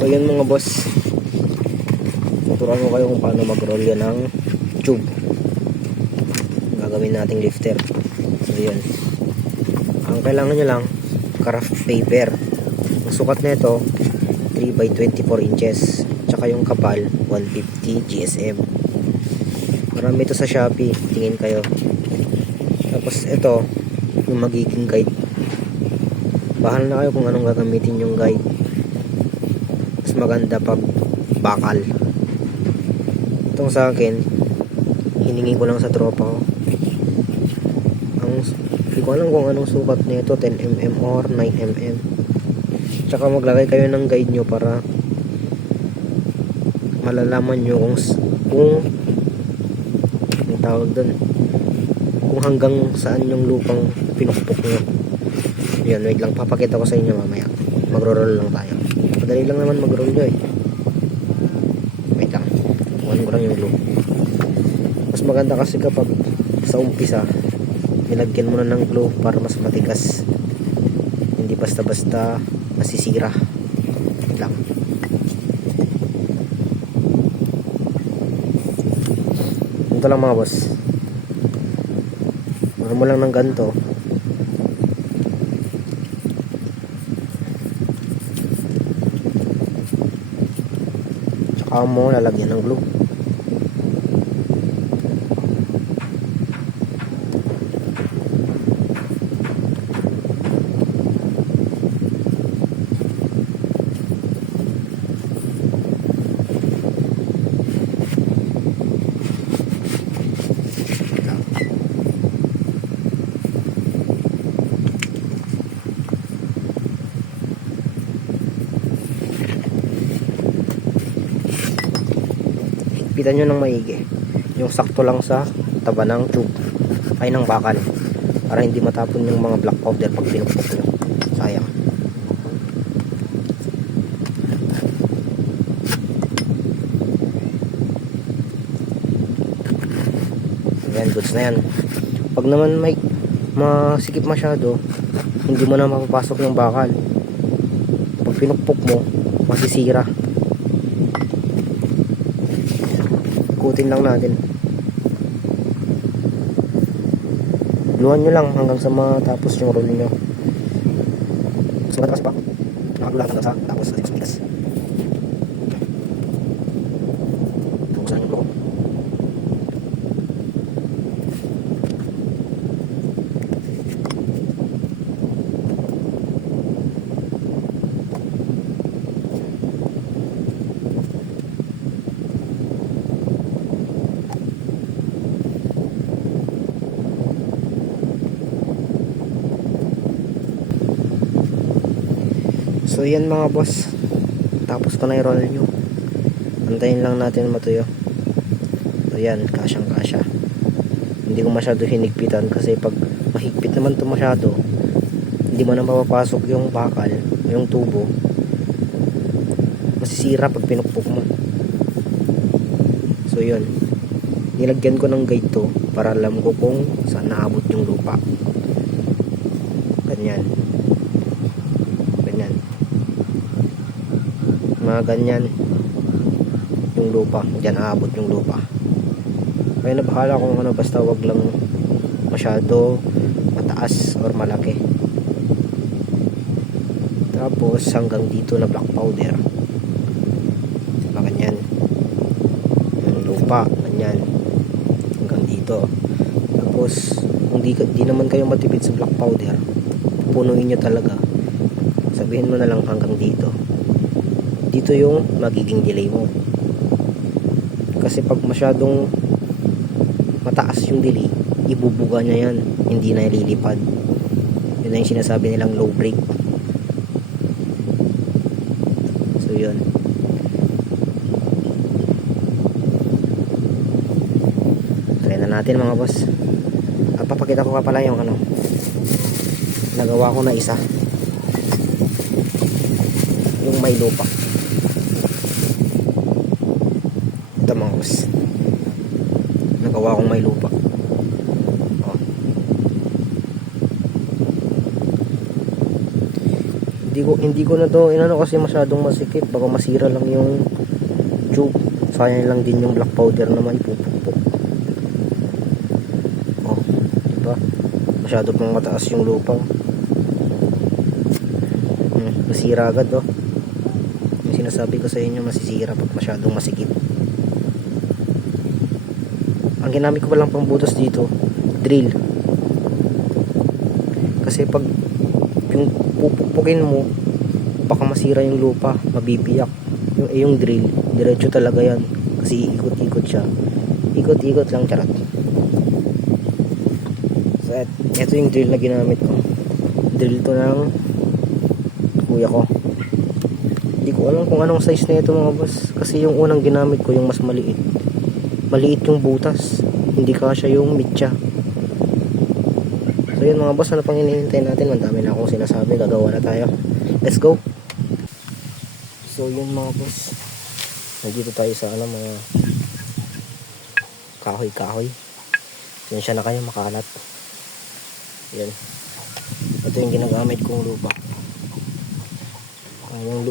So yan mga boss, tuturuan ko kayo kung paano mag-roll yan ng tube. Gagawin nating lifter. So yan, ang kailangan nyo lang craft paper. Ang sukat na ito 3x24 inches, tsaka yung kapal 150 GSM. Marami ito sa Shopee, tingin kayo. Tapos ito yung magiging guide. Bahala na kayo kung anong gagamitin yung guide. Mas maganda pag bakal. Itong sa akin, hiningi ko lang sa tropa ko. Hindi ko alam kung anong sukat nito, 10mm or 9mm. Tsaka maglagay kayo ng guide nyo para malalaman nyo kung ang tawag doon, kung hanggang saan yung lupang pinukpok nyo. Yan, wait lang, papakita ko sa inyo mamaya. Magro-roll lang tayo. Madali lang naman mag-roll nyo eh. Wait lang, kuhan ko lang yung loop. Mas maganda kasi kapag sa umpisa nilagyan mo na ng glue para mas matigas, hindi basta-basta masisira. Wait lang. Ito lang mga boss, ano mo lang ng ganito, tsaka mo lalagyan ng glue. Higpitan nyo ng maigi, yung sakto lang sa taba ng tube ay ng bakal, para hindi matapon yung mga black powder pag pinupok nyo. Sayang. Ayan, goods na yan. Pag naman may masikip masyado, hindi mo na mapapasok yung bakal. Pag pinupok mo, masisira. Ikutin lang natin. Luhan nyo lang hanggang sa matapos yung roll nyo. So matapos pa, nakagula hanggang sa tapos sa tigas. Buksan yung loob. So yan mga boss, tapos ko na i-roll nyo. Antayin lang natin matuyo. So yan, kasyang kasya. Hindi ko masyado hinigpitan kasi pag mahigpit naman ito masyado, hindi mo na mapapasok yung bakal, yung tubo. Masisira pag pinukpok mo. So yun, nilagyan ko ng guide to para alam ko kung saan naabot yung lupa. Ganyan. Mga ganyan yung lupa, dyan aabot yung lupa. Kaya nabahala kung ano, basta wag lang masyado mataas or malaki. Tapos hanggang dito na black powder, mga ganyan yung lupa, ganyan hanggang dito. Tapos kung di naman kayo matipid sa black powder, pupunuin nyo talaga, sabihin mo na lang hanggang dito. Dito yung magiging delay mo, kasi pag masyadong mataas yung delay, ibubuga niya yan, hindi na ililipad. Yun na yung sinasabi nilang low break. So yun, try na natin mga boss. Papakita ko ka pala yung ano, nagawa ko na isa, yung may lupa. Ito mga boss, nagawa kong may lupa. Hindi Hindi ko na to inano kasi masyadong masikip, baka masira lang yung tube. Sayang lang din yung black powder na may pupukpok. Oh, diba? Masyado pang mataas yung lupa. Masira agad, oh. Yung sinasabi ko sa inyo, masisira pag masyadong masikip. Ang ginamit ko pa lang pang butas dito, drill. Kasi pag yung pupukpukin mo, baka masira yung lupa, mabibiyak. Yung drill, diretso talaga yan. Kasi ikot-ikot siya. Ikot-ikot lang, charot. So, ito yung drill na ginamit ko. Drill to ng kuya ko. Hindi ko alam kung anong size na ito mga boss. Kasi yung unang ginamit ko, yung mas maliit. Maliit yung butas. Hindi kasya yung mitya. So yun mga boss, ano pang hinihintay natin? Mandami na akong sinasabi, gagawa na tayo. Let's go! So yun mga boss, nandito tayo sa mga kahoy-kahoy. Yan siya na kayo, makalat. Yan. Ito yung ginagamit kong lupa. Yung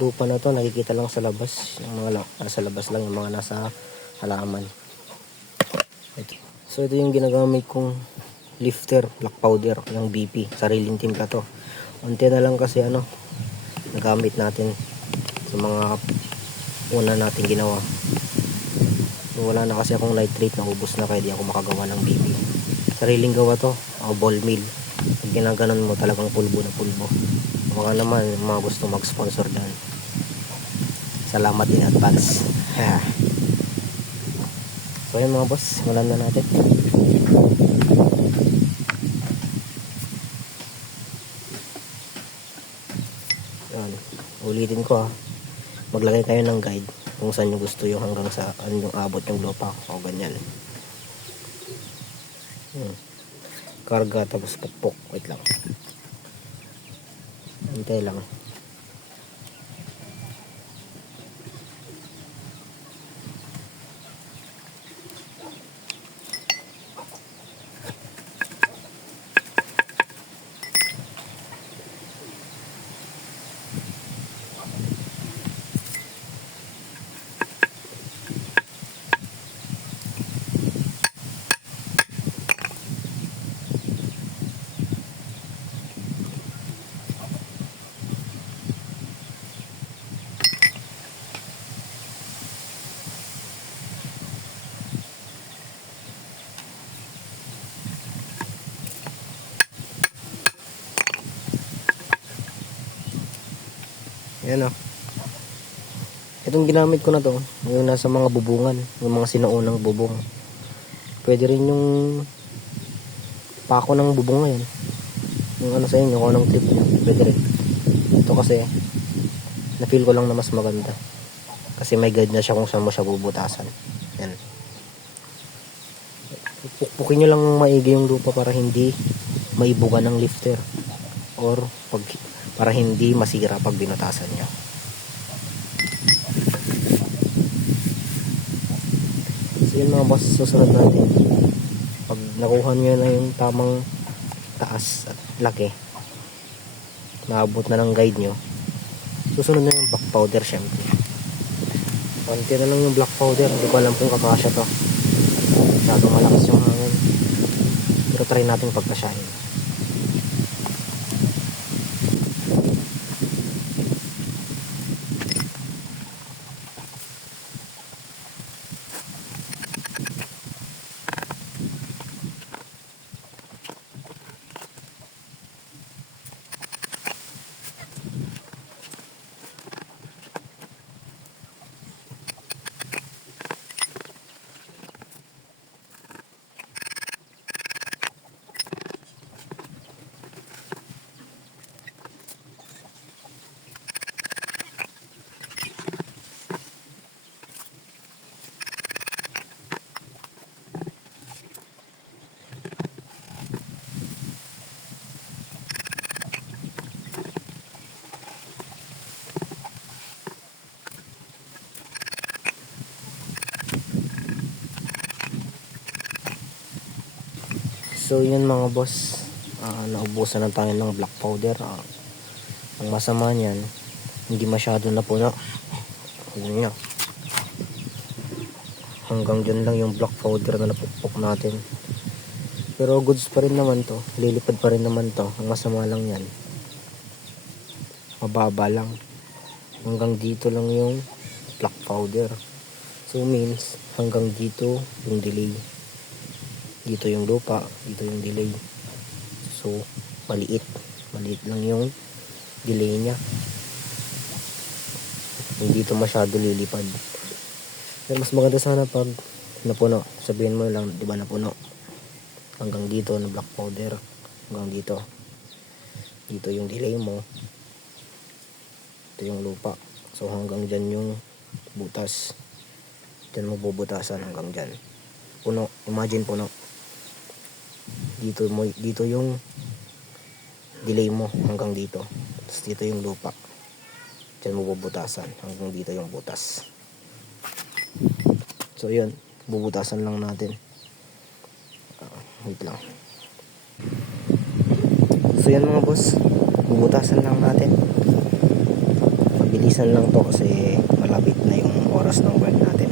lupa na to nakikita lang sa labas. Yung mga nasa labas lang, yung mga nasa halaman. So ito yung ginagamit kong lifter, black powder, yung BP, sariling timpla to. Unti na lang kasi nagamit natin sa mga una natin ginawa. So wala na kasi akong nitrate, naubos na, kaya di ako makagawa ng BP. Sariling gawa to, ball mill. Pag ginaganon mo, talagang pulbo na pulbo. Baka naman mga gusto mag-sponsor dyan, salamat in advance. So yun mga boss, simulan na natin. Yan, ulitin ko maglagay kayo ng guide kung saan nyo gusto yung hanggang sa yung abot yung lupa o ganyan. Karga tapos pukpok. Wait lang, hintay lang. Yan itong ginamit ko na to, yung nasa mga bubungan, yung mga sinaunang bubong. Pwede rin yung pako ng bubong ngayon, yung sa inyo, kung anong trip nyo, pwede rin. Ito kasi na feel ko lang na mas maganda kasi may guide na siya kung saan mo siya bubutasan. Yan, pukpukin nyo lang maigi yung lupa para hindi maibuga ng lifter or para hindi masira pag binutasan nyo. So yun mga boss, susunod natin, pag nakuha nyo na yung tamang taas at laki, naabot na ng guide nyo, susunod na yung black powder. Syempre konti na lang yung black powder, hindi ko alam kung kakasya to, masyadong malakas yung hangin, pero try natin pagkasyahin. So yun mga boss, naubusan na tayo ng black powder. Ang masama niyan, hindi masyado na puno. Tignan nyo. Hanggang dyan lang yung black powder na napukpok natin. Pero goods pa rin naman to. Lilipad pa rin naman to. Ang masama lang yan, mababa lang. Hanggang dito lang yung black powder. So means, hanggang dito yung delay. Dito yung lupa, dito yung delay. So, maliit. Maliit lang yung delay niya. Hindi ito masyado lilipad. Pero mas maganda sana pag napuno. Sabihin mo lang, di ba napuno? Hanggang dito na black powder. Hanggang dito. Dito yung delay mo. Ito yung lupa. So hanggang dyan yung butas. Dyan mo bubutasan hanggang dyan. Puno. Imagine puno. Dito yung delay mo hanggang dito. Tapos dito yung lupa. Dyan mo bubutasan. Hanggang dito yung butas. So yun. Bubutasan lang natin. Wait lang. So yan mga boss, bubutasan lang natin. Mabilisan lang to kasi malapit na yung oras ng work natin.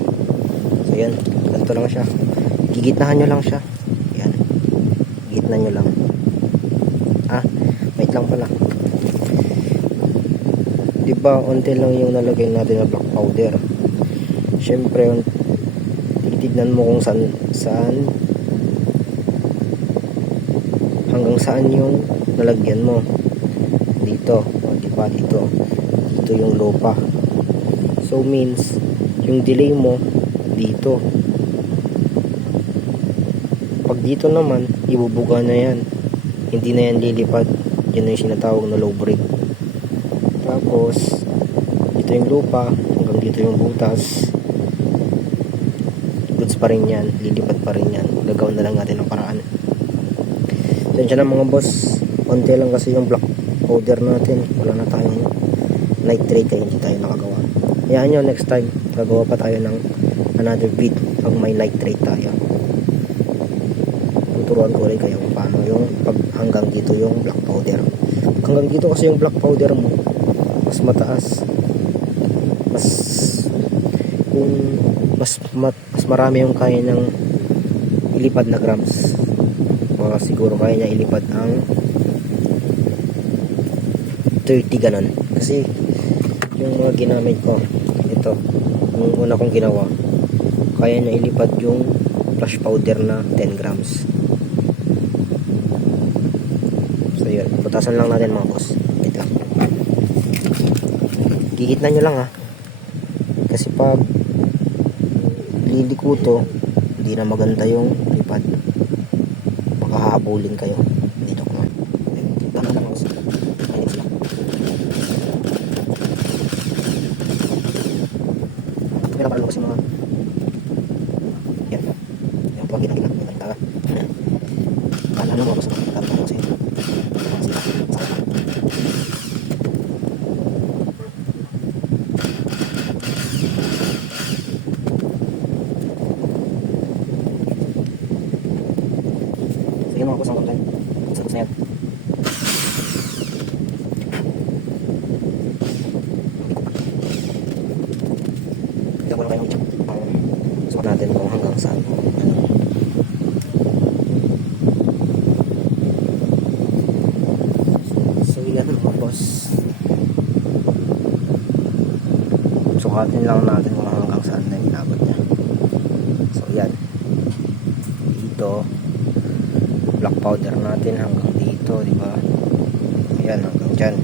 So yan, ganito lang siya. Gigitnahan nyo lang siya. Yan, gitna nyo lang. Wait lang pala. Diba onte lang yung nalagay natin na black powder. Syempre titignan mo kung saan hanggang saan yung nalagyan mo. Dito, diba dito yung lupa. So means yung delay mo dito. Pag dito naman ibubuga na yan, hindi na yan lilipad. Yan yung sinatawag na low break. Tapos dito yung lupa, hanggang dito yung butas. Goods pa rin yan, lilipad pa rin yan. Gagawin na lang natin ang paraan. Diyan na mga boss, konti lang kasi yung black powder natin. Wala na tayong nitrate kaya hindi tayo nakagawa. Hayaan nyo, next time gagawa pa tayo ng another vid pag may nitrate tayo. Tuturuan ko rin kayo kung paano yung pag hanggang dito yung black powder. Hanggang dito kasi yung black powder mo mas mataas, mas marami yung kaya ng ilipad na grams. Siguro kaya niya ilipad ang 30 ganon. Kasi yung mga ginamit ko, ito yung una kong ginawa, kaya niya ilipad yung flash powder na 10 grams. So yun, putasan lang natin mga boss. Ito, gigitna nyo lang kasi pag liliko to, hindi na maganda yung lipad. Hahabulin kayo dito ko man. Tama lang ako. Ayun sila. Pinaparalo kasi mga yan. Yan po ginagina. Yan taga. Kala na mga basta. Kala na kasi. Sige mga boss, ang online. Sagot na yan. Ito ko lang kayo i-check. Sukat natin kung hanggang saan. So yan mga boss. Sukatin lang natin kung hanggang saan na inabot niya. So yan. Dito black powder natin hanggang dito, di ba? Ayan, hanggang dyan.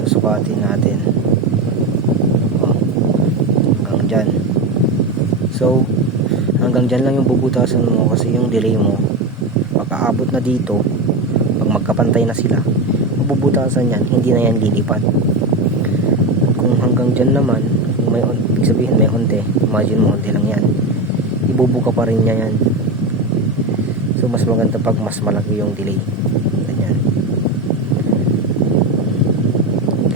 Susukatin natin. Hanggang dyan. So, hanggang dyan lang yung bubutasan mo kasi yung delay mo, pagkaabot na dito, pag magkapantay na sila, bubutasan yan, hindi na yan lilipad. Kung hanggang dyan naman, may ibig sabihin may onte, imagine mo onte lang yan, ibubuka pa rin niya yan. So mas maganda pag mas malaki yung delay. Ganyan.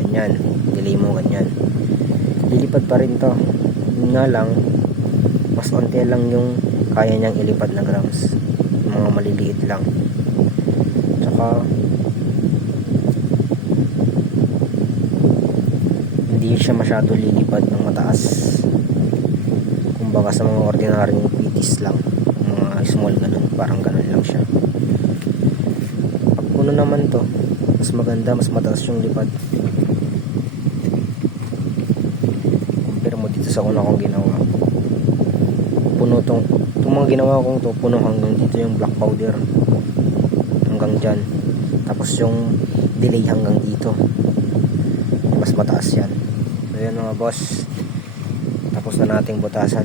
Ganyan. Delay mo ganyan. Lilipad pa rin to. Yun nga lang, mas onte lang yung kaya niyang ilipad na grams. Yung mga maliliit lang. Tsaka siya masyado lilipad ng mataas. Kumbaga sa mga ordinaryong quitis lang, mga small ganun, parang ganun lang siya. Pag puno naman to, mas maganda, mas mataas yung lipad. Compare mo dito sa una kong ginawa. Puno itong mga ginawa kong to, puno hanggang dito yung black powder, hanggang dyan. Tapos yung delay hanggang dito, mas mataas yan. So yan mga boss, tapos na nating butasan.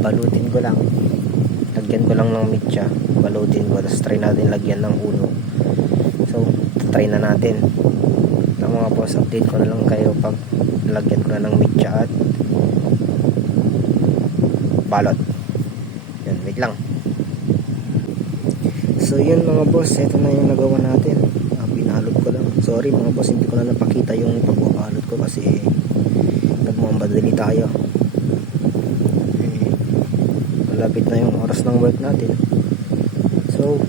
Balutin ko lang, lagyan ko lang ng mitya, balutin ko, tapos try natin lagyan ng ulo. So try na natin ito mga boss. Update ko na lang kayo pag lagyan ko na ng mitya at balot. Yan, wait lang. So yun mga boss, ito na yung nagawa natin. Binalot ko lang. Sorry mga boss, hindi ko na napakita yung pagbabalot ko kasi nagmamabadali tayo. Malapit na yung oras ng work natin. So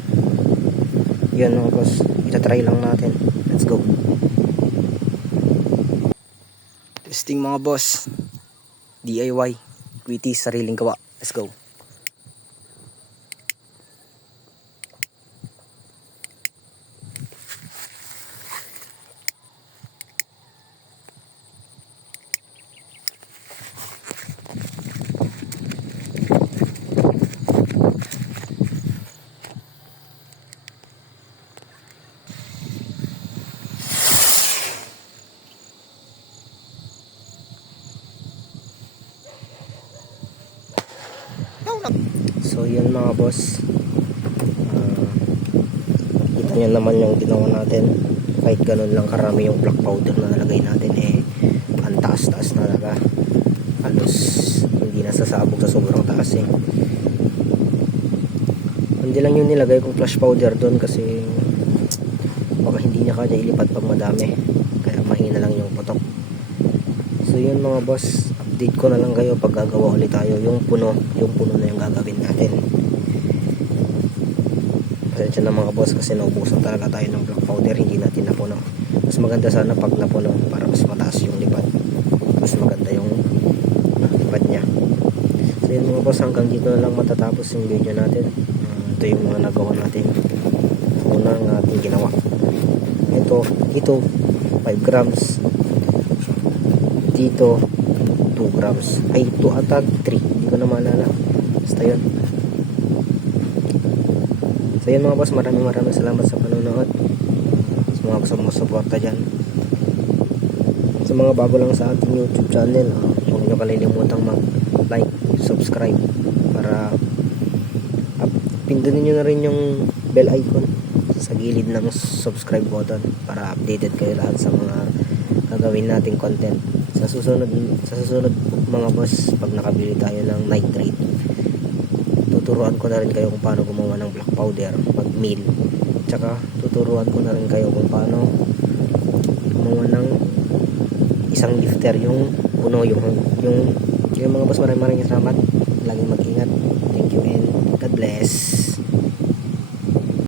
yun mga boss, itatry lang natin. Let's go. Testing mga boss, DIY quitis, sariling gawa. Let's go. So yun mga boss, kita nyo naman yung ginawa natin. Kahit ganun lang karami yung black powder na nalagay natin, ang taas-taas talaga. Halos hindi nasasabog sa sobrang taas Hindi lang yung nilagay kong flash powder doon kasi baka hindi niya kaya ilipad pag madami, kaya mahina lang yung putok. So yun mga boss, update ko na lang kayo pag gagawa ulit tayo. Yung puno na yung gagawin natin. Pasensya na mga boss kasi naubusan talaga tayo ng black powder, hindi natin napuno. Mas maganda sana pag napuno para mas mataas yung lipad, mas maganda yung lipad nya. So yun mga boss, hanggang dito na lang matatapos yung video natin. Ito yung mga nagawa natin, unang ating ginawa. Ito 5 grams, dito 2 grams, ay 2 atag 3, hindi ko na maalala, basta yun. So yun mga boss, maraming salamat sa panonood, sa mga gusto mong suporta dyan. Sa mga bago lang sa ating YouTube channel, huwag nyo kalilimutang mag like, subscribe, para pindunin nyo na rin yung bell icon sa gilid ng subscribe button para updated kayo lahat sa mga gagawin nating content. Sa susunod mga boss, pag nakabili tayo ng nitrate, tuturuan ko na rin kayo kung paano gumawa ng black powder pag mill. Tsaka tuturuan ko na rin kayo kung paano gumawa ng isang lifter, yung puno, yung mga boss. Maraming salamat, laging mag-ingat. Thank you and God bless.